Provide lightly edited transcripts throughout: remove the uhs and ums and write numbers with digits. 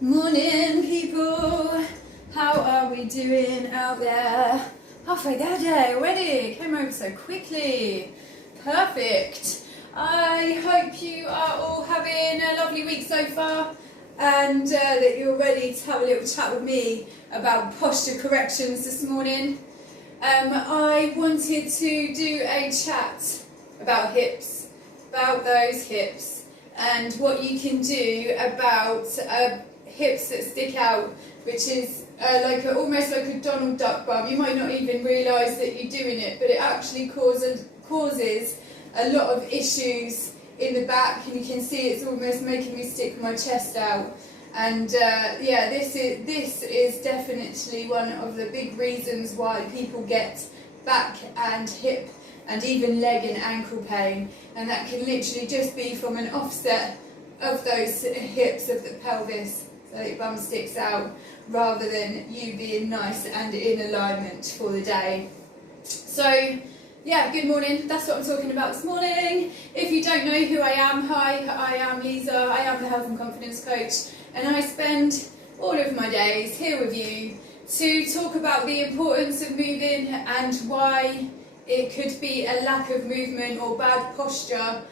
Morning, people. How are we doing out there? Halfway there day already. Came over so quickly. Perfect. I hope you are all having a lovely week so far, and that you're ready to have a little chat with me about posture corrections this morning. I wanted to do a chat about hips, about those hips, and what you can do about hips that stick out, which is almost like a Donald Duck bum. You might not even realise that you're doing it, but it actually causes a lot of issues in the back, and you can see it's almost making me stick my chest out. And this is definitely one of the big reasons why people get back and hip and even leg and ankle pain, and that can literally just be from an offset of those hips of the pelvis, so your bum sticks out rather than you being nice and in alignment for the day. So yeah, good morning, that's what I'm talking about this morning. If you don't know who I am, hi, I am Lisa, I am the Health and Confidence Coach, and I spend all of my days here with you to talk about the importance of moving and why it could be a lack of movement or bad posture,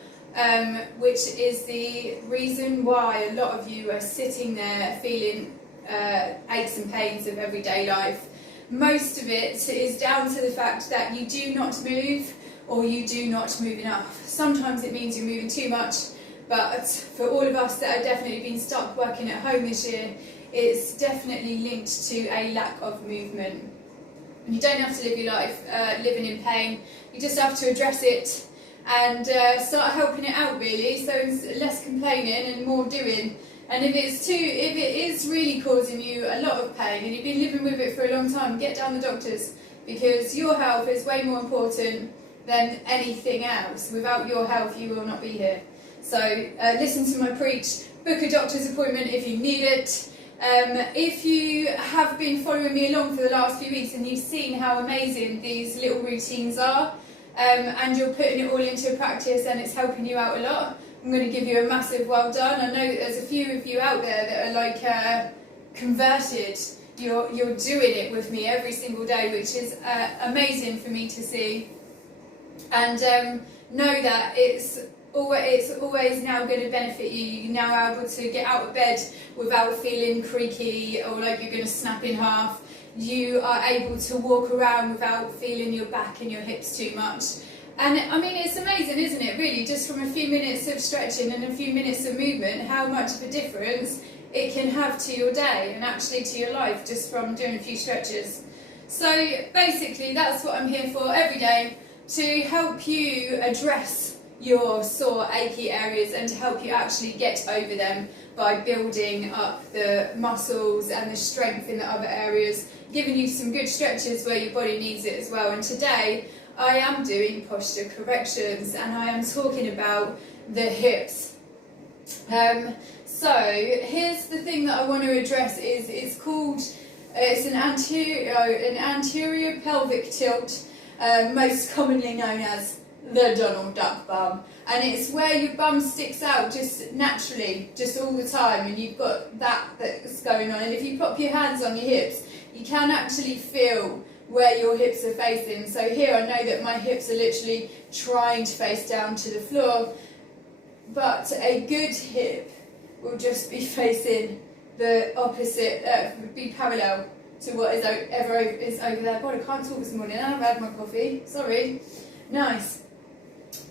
which is the reason why a lot of you are sitting there feeling aches and pains of everyday life. Most of it is down to the fact that you do not move, or you do not move enough. Sometimes it means you're moving too much, but for all of us that have definitely been stuck working at home this year, it's definitely linked to a lack of movement. And you don't have to live your life living in pain, you just have to address it and start helping it out, really. So it's less complaining and more doing. And if it is really causing you a lot of pain and you've been living with it for a long time, get down the doctors, because your health is way more important than anything else. Without your health, you will not be here. So listen to my preach, book a doctor's appointment if you need it. If you have been following me along for the last few weeks and you've seen how amazing these little routines are, and you're putting it all into practice and it's helping you out a lot, I'm going to give you a massive well done. I know there's a few of you out there that are like converted. You're doing it with me every single day, which is amazing for me to see. And know that it's always now going to benefit you. You're now able to get out of bed without feeling creaky or like you're going to snap in half. You are able to walk around without feeling your back and your hips too much. And I mean, it's amazing, isn't it, really, just from a few minutes of stretching and a few minutes of movement, how much of a difference it can have to your day and actually to your life just from doing a few stretches. So basically that's what I'm here for every day, to help you address your sore, achy areas and to help you actually get over them by building up the muscles and the strength in the other areas, giving you some good stretches where your body needs it as well. And today I am doing posture corrections and I am talking about the hips. So here's the thing that I want to address is it's an anterior pelvic tilt, most commonly known as the Donald Duck bum, and it's where your bum sticks out just naturally, just all the time, and you've got that's going on. And if you pop your hands on your hips, you can actually feel where your hips are facing. So here I know that my hips are literally trying to face down to the floor, but a good hip will just be facing the opposite, be parallel to what is over there. God, I can't talk this morning, I've had my coffee, sorry. Nice.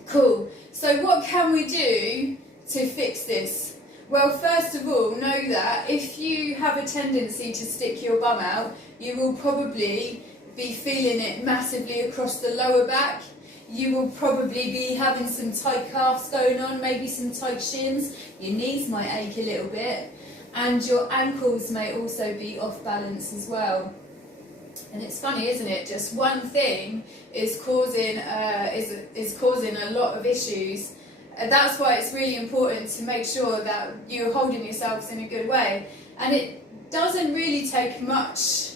Cool. So what can we do to fix this? Well, first of all, know that if you have a tendency to stick your bum out, you will probably be feeling it massively across the lower back. You will probably be having some tight calves going on, maybe some tight shins. Your knees might ache a little bit, and your ankles may also be off balance as well. And it's funny, isn't it? Just one thing is causing a lot of issues. That's why it's really important to make sure that you're holding yourselves in a good way. And it doesn't really take much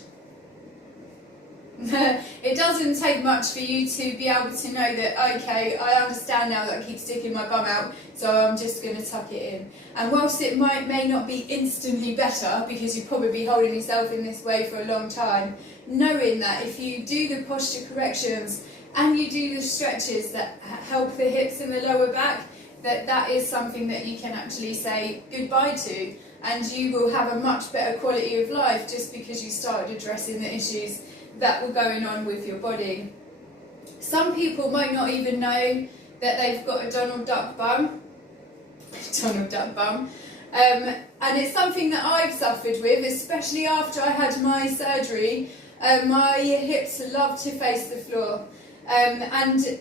It doesn't take much for you to be able to know that, okay, I understand now that I keep sticking my bum out, so I'm just going to tuck it in. And whilst it may not be instantly better, because you've probably been holding yourself in this way for a long time, knowing that if you do the posture corrections and you do the stretches that help the hips and the lower back, that is something that you can actually say goodbye to, and you will have a much better quality of life just because you started addressing the issues that were going on with your body. Some people might not even know that they've got a Donald Duck bum. Donald Duck bum. And it's something that I've suffered with, especially after I had my surgery. My hips love to face the floor. And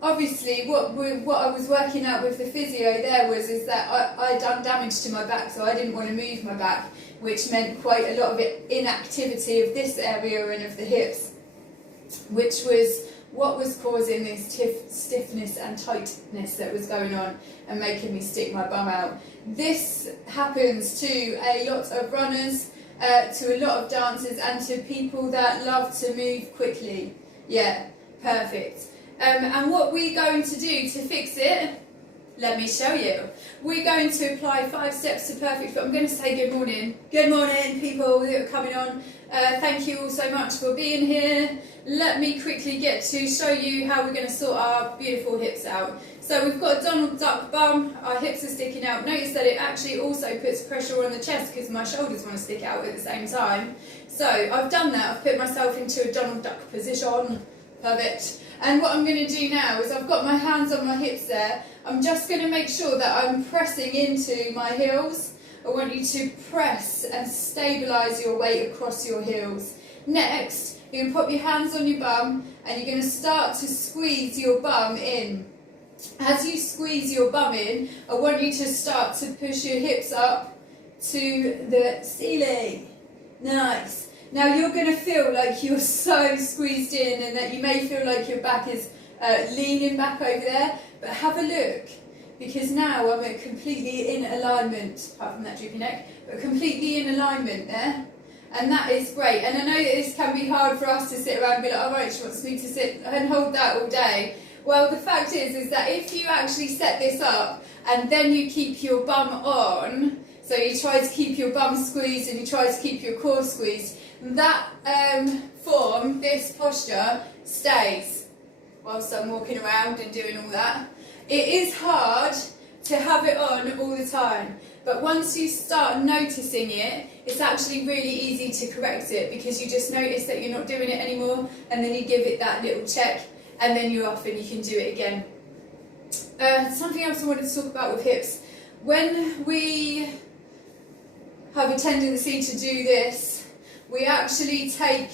obviously what I was working out with the physio there is that I'd done damage to my back, so I didn't want to move my back, which meant quite a lot of inactivity of this area and of the hips, which was what was causing this stiffness and tightness that was going on and making me stick my bum out. This happens to a lot of runners, to a lot of dancers, and to people that love to move quickly. Yeah, perfect. And what we're going to do to fix it, let me show you. We're going to apply 5 steps to perfect fit. I'm going to say good morning. Good morning, people that are coming on. Thank you all so much for being here. Let me quickly get to show you how we're going to sort our beautiful hips out. So we've got a Donald Duck bum, our hips are sticking out. Notice that it actually also puts pressure on the chest because my shoulders want to stick out at the same time. So I've done that, I've put myself into a Donald Duck position. Perfect. And what I'm going to do now is I've got my hands on my hips there. I'm just going to make sure that I'm pressing into my heels. I want you to press and stabilise your weight across your heels. Next, you're going to put your hands on your bum and you're going to start to squeeze your bum in. As you squeeze your bum in, I want you to start to push your hips up to the ceiling. Nice. Now you're going to feel like you're so squeezed in and that you may feel like your back is leaning back over there, but have a look, because now I'm completely in alignment, apart from that droopy neck, but completely in alignment there, and that is great. And I know that this can be hard for us to sit around and be like, oh right, she wants me to sit and hold that all day. Well, the fact is that if you actually set this up and then you keep your bum on, so you try to keep your bum squeezed and you try to keep your core squeezed, that form, this posture, stays whilst I'm walking around and doing all that. It is hard to have it on all the time, but once you start noticing it, it's actually really easy to correct it, because you just notice that you're not doing it anymore, and then you give it that little check, and then you're off and you can do it again. Something else I wanted to talk about with hips. When we have a tendency to do this, we actually take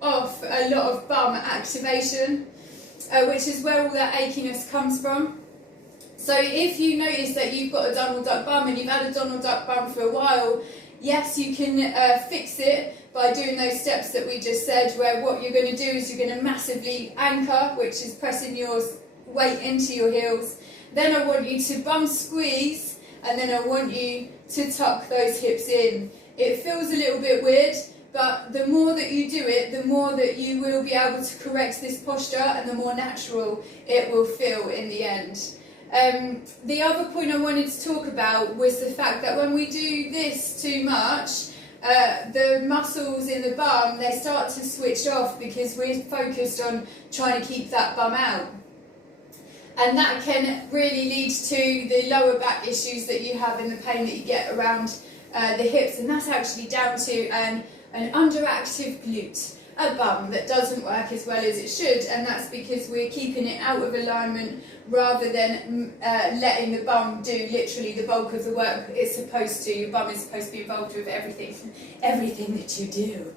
off a lot of bum activation, which is where all that achiness comes from. So if you notice that you've got a Donald Duck bum and you've had a Donald Duck bum for a while, yes, you can fix it by doing those steps that we just said, where what you're going to do is you're going to massively anchor, which is pressing your weight into your heels. Then I want you to bum squeeze, and then I want you to tuck those hips in. It feels a little bit weird, but the more that you do it, the more that you will be able to correct this posture, and the more natural it will feel in the end. The other point I wanted to talk about was the fact that when we do this too much, the muscles in the bum, they start to switch off because we're focused on trying to keep that bum out. And that can really lead to the lower back issues that you have and the pain that you get around the hips, and that's actually down to an underactive glute, a bum that doesn't work as well as it should, and that's because we're keeping it out of alignment rather than letting the bum do literally the bulk of the work it's supposed to. Your bum is supposed to be involved with everything that you do.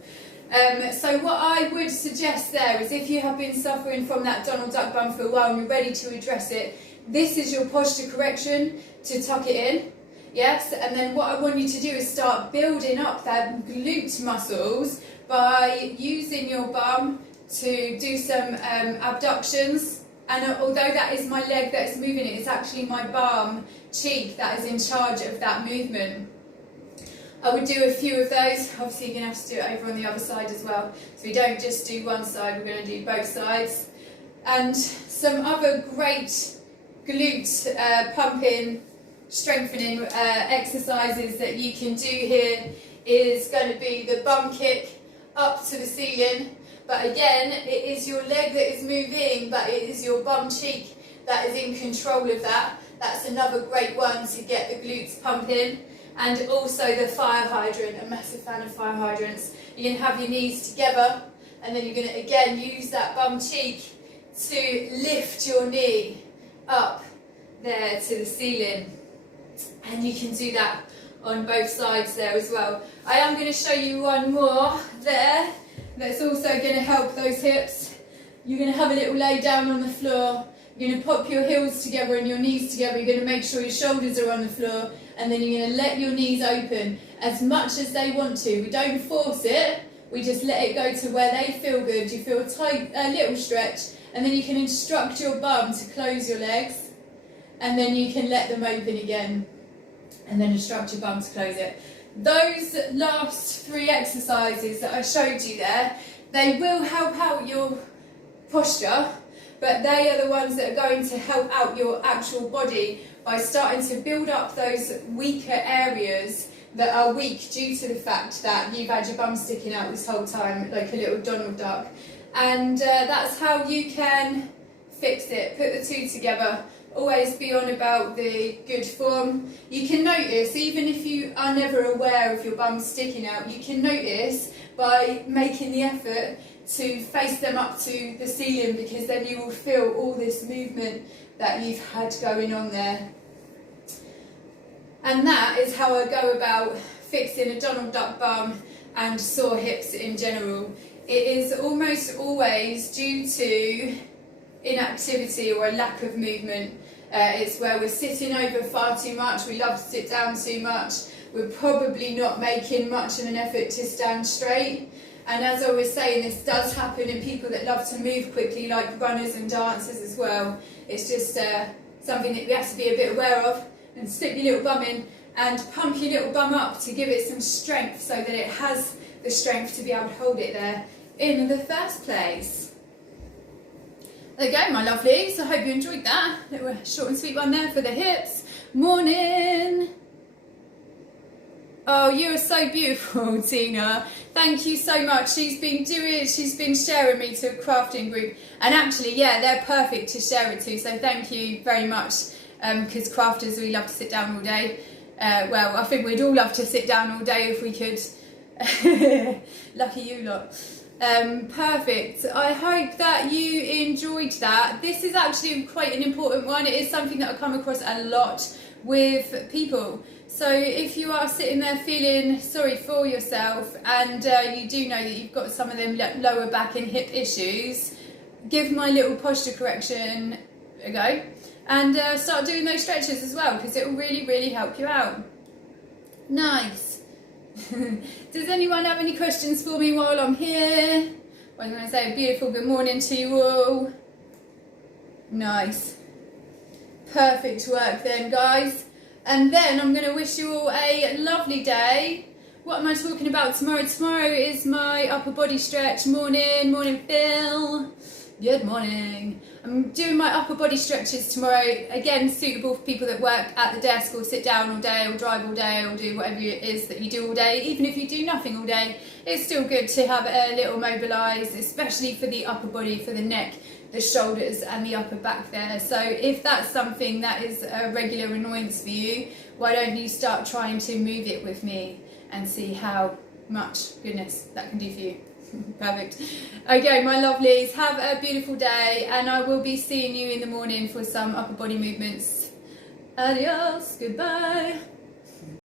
So what I would suggest there is, if you have been suffering from that Donald Duck bum for a while and you're ready to address it, this is your posture correction to tuck it in. Yes, and then what I want you to do is start building up that glute muscles by using your bum to do some abductions. And although that is my leg that is moving, it's actually my bum cheek that is in charge of that movement. I would do a few of those. Obviously you're going to have to do it over on the other side as well. So we don't just do one side, we're going to do both sides. And some other great glute pumping, strengthening exercises that you can do here is going to be the bum kick up to the ceiling. But again, it is your leg that is moving, but it is your bum cheek that is in control of that. That's another great one to get the glutes pumping. And also the fire hydrant, a massive fan of fire hydrants. You're going to have your knees together, and then you're going to again use that bum cheek to lift your knee up there to the ceiling. And you can do that on both sides there as well. I am going to show you one more there that's also going to help those hips. You're going to have a little lay down on the floor. You're going to pop your heels together and your knees together. You're going to make sure your shoulders are on the floor, and then you're going to let your knees open as much as they want to. We don't force it, we just let it go to where they feel good. You feel tight, a little stretch, and then you can instruct your bum to close your legs, and then you can let them open again, and then instruct your bum to close it. Those last 3 exercises that I showed you there, they will help out your posture, but they are the ones that are going to help out your actual body by starting to build up those weaker areas that are weak due to the fact that you've had your bum sticking out this whole time like a little Donald Duck. And that's how you can fix it. Put the two together. Always be on about the good form. You can notice, even if you are never aware of your bum sticking out, you can notice by making the effort to face them up to the ceiling, because then you will feel all this movement that you've had going on there. And that is how I go about fixing a Donald Duck bum and sore hips in general. It is almost always due to inactivity or a lack of movement. It's where we're sitting over far too much, we love to sit down too much, we're probably not making much of an effort to stand straight. And as I was saying, this does happen in people that love to move quickly, like runners and dancers as well. It's just something that we have to be a bit aware of, and stick your little bum in and pump your little bum up to give it some strength so that it has the strength to be able to hold it there in the first place. There you go, my lovelies. I hope you enjoyed that. Little short and sweet one there for the hips. Morning. Oh, you are so beautiful, Tina. Thank you so much. She's been sharing me to a crafting group. And actually, yeah, they're perfect to share it to. So thank you very much. Because crafters, we love to sit down all day. Well, I think we'd all love to sit down all day if we could. Lucky you lot. Perfect. I hope that you enjoyed that. This is actually quite an important one. It is something that I come across a lot with people. So if you are sitting there feeling sorry for yourself, and you do know that you've got some of them lower back and hip issues, give my little posture correction a go, and start doing those stretches as well, because it will really, really help you out. Nice. Does anyone have any questions for me while I'm here? Well, I'm going to say a beautiful good morning to you all. Nice. Perfect work then, guys. And then I'm going to wish you all a lovely day. What am I talking about tomorrow? Tomorrow is my upper body stretch. Morning, Phil. Good morning. I'm doing my upper body stretches tomorrow. Again, suitable for people that work at the desk or sit down all day or drive all day or do whatever it is that you do all day. Even if you do nothing all day, it's still good to have a little mobilised, especially for the upper body, for the neck, the shoulders and the upper back there. So if that's something that is a regular annoyance for you, why don't you start trying to move it with me and see how much goodness that can do for you. Perfect. Okay, my lovelies, have a beautiful day, and I will be seeing you in the morning for some upper body movements. Adios, goodbye.